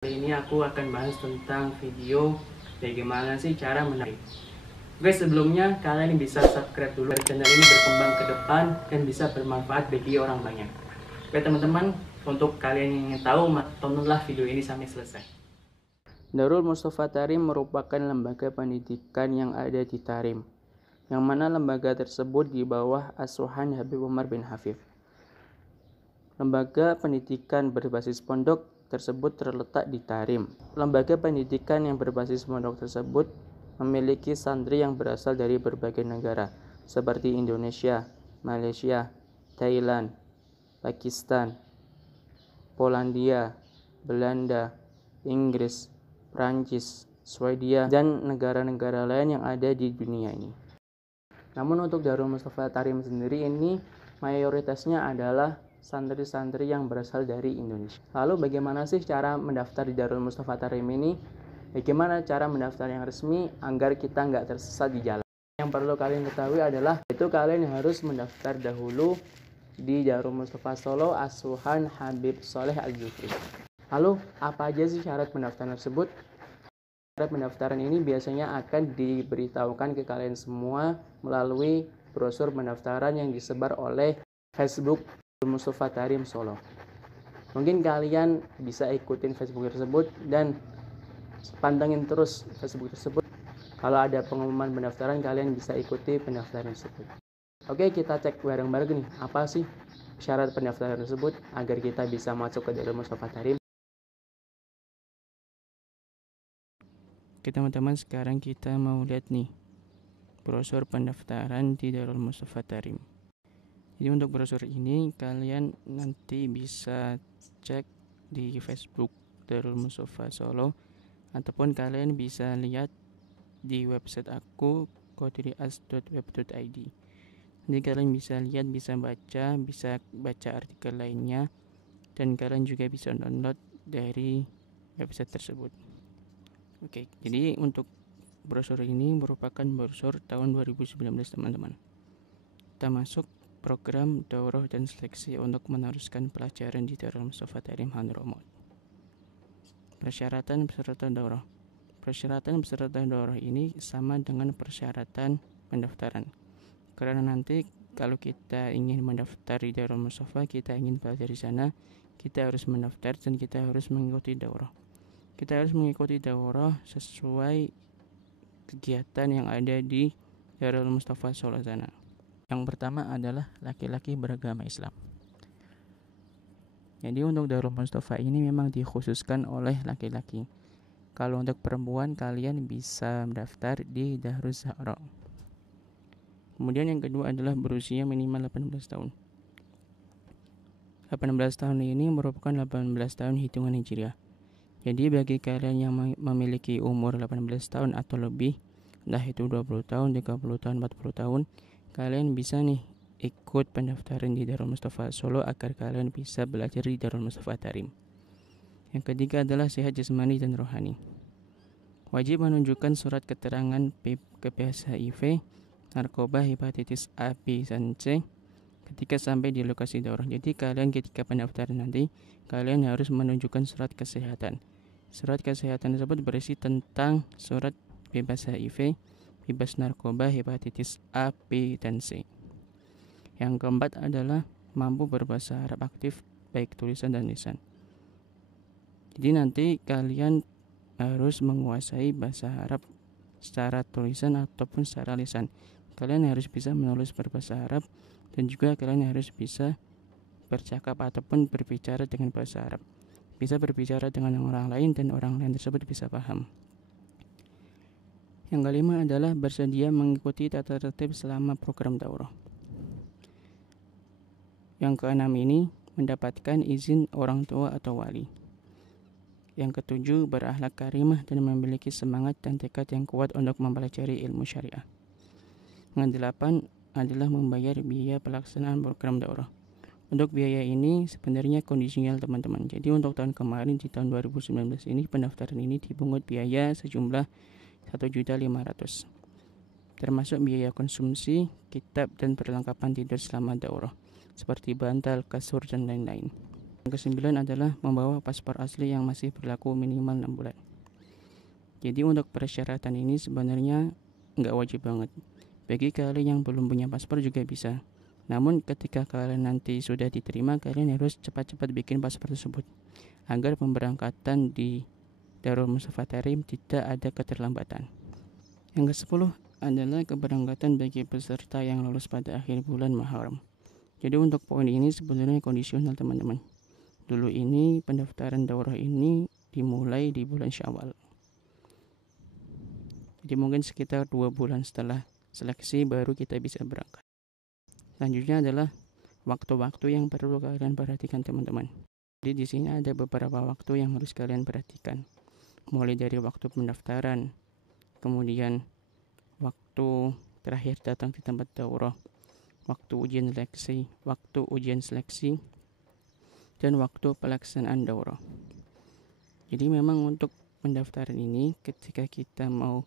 Kali ini aku akan bahas tentang video bagaimana sih cara menarik. Oke, sebelumnya kalian bisa subscribe dulu agar channel ini berkembang ke depan dan bisa bermanfaat bagi orang banyak. Oke teman-teman, untuk kalian yang ingin tahu, tontonlah video ini sampai selesai. Darul Mustafa Tarim merupakan lembaga pendidikan yang ada di Tarim, yang mana lembaga tersebut di bawah asuhan Habib Umar bin Hafif. Lembaga pendidikan berbasis pondok tersebut terletak di Tarim. Lembaga pendidikan yang berbasis pondok tersebut memiliki santri yang berasal dari berbagai negara seperti Indonesia, Malaysia, Thailand, Pakistan, Polandia, Belanda, Inggris, Prancis, Swedia, dan negara-negara lain yang ada di dunia ini. Namun untuk Darul Mustafa Tarim sendiri ini mayoritasnya adalah santri-santri yang berasal dari Indonesia. Lalu bagaimana sih cara mendaftar di Darul Mustafa Tarim ini? Bagaimana cara mendaftar yang resmi agar kita nggak tersesat di jalan? Yang perlu kalian ketahui adalah kalian harus mendaftar dahulu di Darul Mustafa Solo asuhan Habib Soleh Al-Jufri. Lalu apa aja sih syarat pendaftaran tersebut? Syarat pendaftaran ini biasanya akan diberitahukan ke kalian semua melalui brosur pendaftaran yang disebar oleh Facebook Mustafa Tarim Solo. Mungkin kalian bisa ikutin Facebook tersebut dan pantengin terus Facebook tersebut. Kalau ada pengumuman pendaftaran, kalian bisa ikuti pendaftaran tersebut. Oke, kita cek bareng-bareng nih, apa sih syarat pendaftaran tersebut agar kita bisa masuk ke Darul Mustafa Tarim. Oke teman-teman, sekarang kita mau lihat nih brosur pendaftaran di Darul Mustafa Tarim. Jadi untuk brosur ini kalian nanti bisa cek di Facebook Darul Mustafa Solo ataupun kalian bisa lihat di website aku qodrias.web.id. Jadi kalian bisa lihat, bisa baca artikel lainnya, dan kalian juga bisa download dari website tersebut. Oke, jadi untuk brosur ini merupakan brosur tahun 2019 teman-teman. Kita masuk program daurah dan seleksi untuk meneruskan pelajaran di Darul Mustafa Tarim Hadramut. Persyaratan peserta daurah. Persyaratan peserta daurah ini sama dengan persyaratan pendaftaran. Karena nanti kalau kita ingin mendaftar di Darul Mustafa, kita ingin belajar di sana, kita harus mendaftar dan kita harus mengikuti daurah. Kita harus mengikuti daurah sesuai kegiatan yang ada di Darul Mustafa Solo sana. Yang pertama adalah laki-laki beragama Islam. Jadi untuk Darul Mustafa ini memang dikhususkan oleh laki-laki. Kalau untuk perempuan kalian bisa mendaftar di Darus Zahra. Kemudian yang kedua adalah berusia minimal 18 tahun. 18 tahun ini merupakan 18 tahun hitungan Hijriah. Jadi bagi kalian yang memiliki umur 18 tahun atau lebih, entah itu 20 tahun, 30 tahun, 40 tahun, kalian bisa nih ikut pendaftaran di Darul Mustafa Solo agar kalian bisa belajar di Darul Mustafa Tarim. Yang ketiga adalah sehat jasmani dan rohani. Wajib menunjukkan surat keterangan PPS HIV, narkoba, hepatitis A, B, dan C ketika sampai di lokasi daurah. Jadi kalian ketika pendaftaran nanti, kalian harus menunjukkan surat kesehatan. Surat kesehatan tersebut berisi tentang surat bebas HIV, bebas narkoba, hepatitis A, B, dan C. Yang keempat adalah mampu berbahasa Arab aktif, baik tulisan dan lisan. Jadi nanti kalian harus menguasai bahasa Arab secara tulisan ataupun secara lisan. Kalian harus bisa menulis berbahasa Arab dan juga kalian harus bisa bercakap ataupun berbicara dengan bahasa Arab. Bisa berbicara dengan orang lain dan orang lain tersebut bisa paham. Yang kelima adalah bersedia mengikuti tata tertib selama program daurah. Yang keenam ini mendapatkan izin orang tua atau wali. Yang ketujuh berakhlak karimah dan memiliki semangat dan tekad yang kuat untuk mempelajari ilmu syariah. Yang delapan adalah membayar biaya pelaksanaan program daurah. Untuk biaya ini sebenarnya kondisional teman-teman. Jadi untuk tahun kemarin di tahun 2019 ini pendaftaran ini dipungut biaya sejumlah 1.500.000. Termasuk biaya konsumsi, kitab dan perlengkapan tidur selama daurah seperti bantal, kasur dan lain-lain. Yang kesembilan adalah membawa paspor asli yang masih berlaku minimal 6 bulan. Jadi untuk persyaratan ini sebenarnya nggak wajib banget. Bagi kalian yang belum punya paspor juga bisa. Namun ketika kalian nanti sudah diterima, kalian harus cepat-cepat bikin paspor tersebut agar pemberangkatan di Darul Mustafa Tarim tidak ada keterlambatan. Yang ke-10 adalah keberangkatan bagi peserta yang lulus pada akhir bulan Muharram. Jadi untuk poin ini sebenarnya kondisional teman-teman. Dulu ini pendaftaran daurah ini dimulai di bulan Syawal. Jadi mungkin sekitar 2 bulan setelah seleksi baru kita bisa berangkat. Selanjutnya adalah waktu-waktu yang perlu kalian perhatikan teman-teman. Jadi di sini ada beberapa waktu yang harus kalian perhatikan. Mulai dari waktu pendaftaran, kemudian waktu terakhir datang di tempat daurah, waktu ujian seleksi, dan waktu pelaksanaan daurah. Jadi memang untuk pendaftaran ini ketika kita mau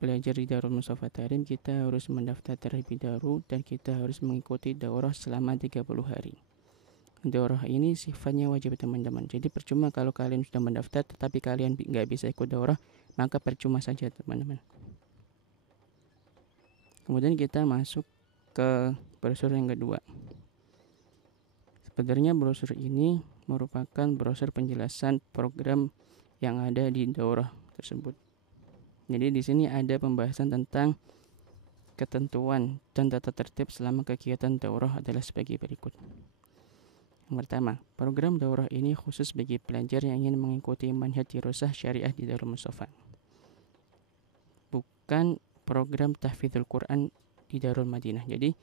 belajar di Darul Mustafa Tarim, kita harus mendaftar terlebih dahulu dan kita harus mengikuti daurah selama 30 hari. Daurah ini sifatnya wajib teman-teman. Jadi percuma kalau kalian sudah mendaftar tetapi kalian nggak bisa ikut daurah, maka percuma saja teman-teman. Kemudian kita masuk ke brosur yang kedua. Sebenarnya brosur ini merupakan brosur penjelasan program yang ada di daurah tersebut. Jadi di sini ada pembahasan tentang ketentuan dan tata tertib selama kegiatan daurah adalah sebagai berikut. Yang pertama, program daurah ini khusus bagi pelajar yang ingin mengikuti manhaj dirasah syariah di Darul Mustafa. Bukan program tahfidzul Quran di Darul Madinah. Jadi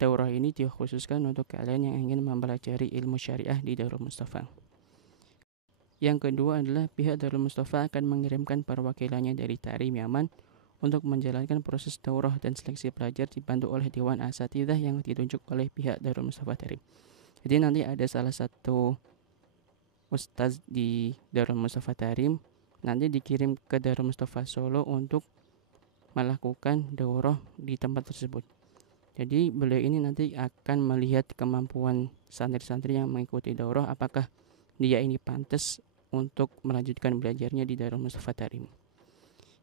daurah ini dikhususkan untuk kalian yang ingin mempelajari ilmu syariah di Darul Mustafa. Yang kedua adalah pihak Darul Mustafa akan mengirimkan perwakilannya dari Tarim Yaman untuk menjalankan proses daurah dan seleksi pelajar dibantu oleh Dewan Asatidzah yang ditunjuk oleh pihak Darul Mustafa Tarim. Jadi nanti ada salah satu ustaz di Darul Mustafa Tarim nanti dikirim ke Darul Mustafa Solo untuk melakukan daurah di tempat tersebut. Jadi beliau ini nanti akan melihat kemampuan santri-santri yang mengikuti daurah, apakah dia ini pantas untuk melanjutkan belajarnya di Darul Mustafa Tarim.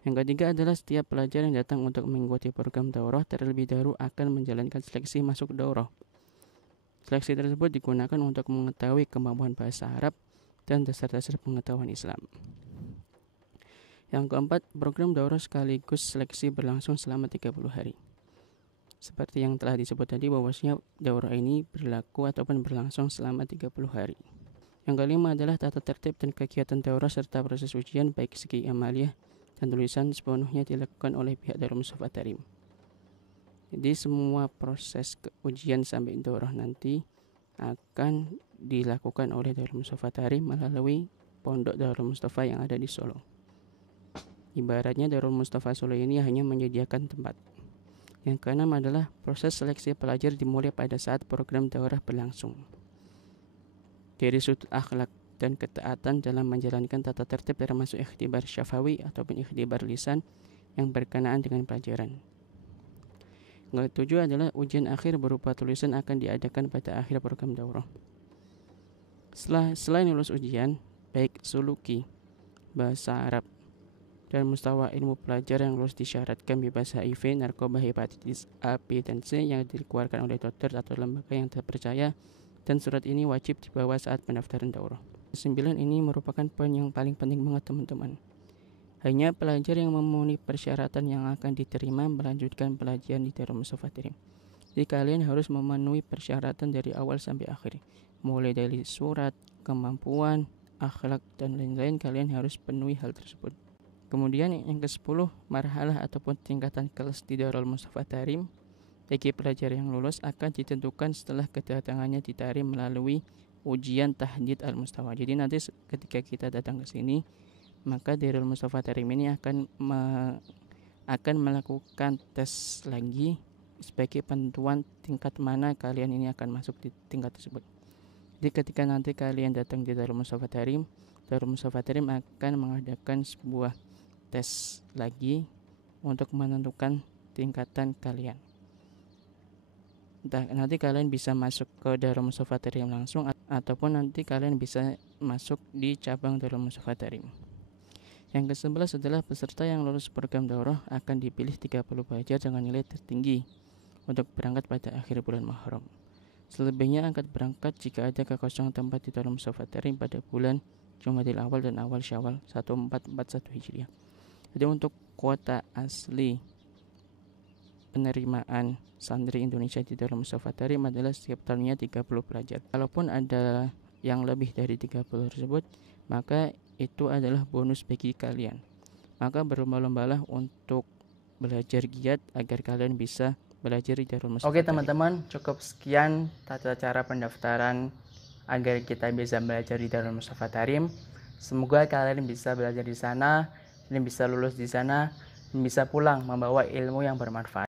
Yang ketiga adalah setiap pelajar yang datang untuk mengikuti program daurah terlebih dahulu akan menjalankan seleksi masuk daurah. Seleksi tersebut digunakan untuk mengetahui kemampuan bahasa Arab dan dasar-dasar pengetahuan Islam. Yang keempat, program daurah sekaligus seleksi berlangsung selama 30 hari. Seperti yang telah disebut tadi bahwasanya daurah ini berlaku ataupun berlangsung selama 30 hari. Yang kelima adalah tata tertib dan kegiatan daurah serta proses ujian baik segi amaliyah dan tulisan sepenuhnya dilakukan oleh pihak Darul Mustafa Tarim. Jadi semua proses ujian sampai daurah nanti akan dilakukan oleh Darul Mustafa Tarim melalui pondok Darul Mustafa yang ada di Solo. Ibaratnya Darul Mustafa Solo ini hanya menyediakan tempat. Yang keenam adalah proses seleksi pelajar dimulai pada saat program daurah berlangsung. Dari sudut akhlak dan ketaatan dalam menjalankan tata tertib termasuk ikhtibar syafawi ataupun ikhtibar lisan yang berkenaan dengan pelajaran. Yang ketujuh adalah ujian akhir berupa tulisan akan diadakan pada akhir program daurah. Selain lulus ujian, baik suluki, bahasa Arab, dan mustawa ilmu pelajar yang lulus disyaratkan bebas HIV, narkoba, hepatitis A, B, dan C yang dikeluarkan oleh dokter atau lembaga yang terpercaya, dan surat ini wajib dibawa saat pendaftaran daurah. 9 ini merupakan poin yang paling penting banget teman-teman. Hanya pelajar yang memenuhi persyaratan yang akan diterima melanjutkan pelajaran di Darul Mustafa Tarim. Jadi kalian harus memenuhi persyaratan dari awal sampai akhir. Mulai dari surat, kemampuan, akhlak, dan lain-lain kalian harus penuhi hal tersebut. Kemudian yang ke-10, marhalah ataupun tingkatan kelas di Darul Mustafa Tarim bagi pelajar yang lulus akan ditentukan setelah kedatangannya di Tarim melalui ujian tahdid al-mustawa. Jadi nanti ketika kita datang ke sini, maka Darul Mustafa Tarim ini akan melakukan tes lagi sebagai penentuan tingkat mana kalian ini akan masuk di tingkat tersebut. Jadi ketika nanti kalian datang di Darul Mustafa Tarim akan mengadakan sebuah tes lagi untuk menentukan tingkatan kalian. Entah nanti kalian bisa masuk ke Darul Mustafa Tarim langsung, ataupun nanti kalian bisa masuk di cabang Darul Mustafa Tarim. Yang ke-11 adalah peserta yang lulus program daurah akan dipilih 30 pelajar dengan nilai tertinggi untuk berangkat pada akhir bulan Muharram. Selebihnya angkat berangkat jika ada kekosongan tempat di Darul Mustafa Tarim pada bulan Jumadil Awal dan awal Syawal 1441 Hijriah. Jadi untuk kuota asli penerimaan santri Indonesia di Darul Mustafa Tarim adalah setiap tahunnya 30 pelajar. Kalaupun ada yang lebih dari 30 tersebut, maka itu adalah bonus bagi kalian. Maka berlomba-lombalah untuk belajar giat agar kalian bisa belajar di Darul Mustafa. Oke teman-teman, cukup sekian tata cara pendaftaran agar kita bisa belajar di Darul Mustafa Tarim. Semoga kalian bisa belajar di sana, dan bisa lulus di sana, dan bisa pulang membawa ilmu yang bermanfaat.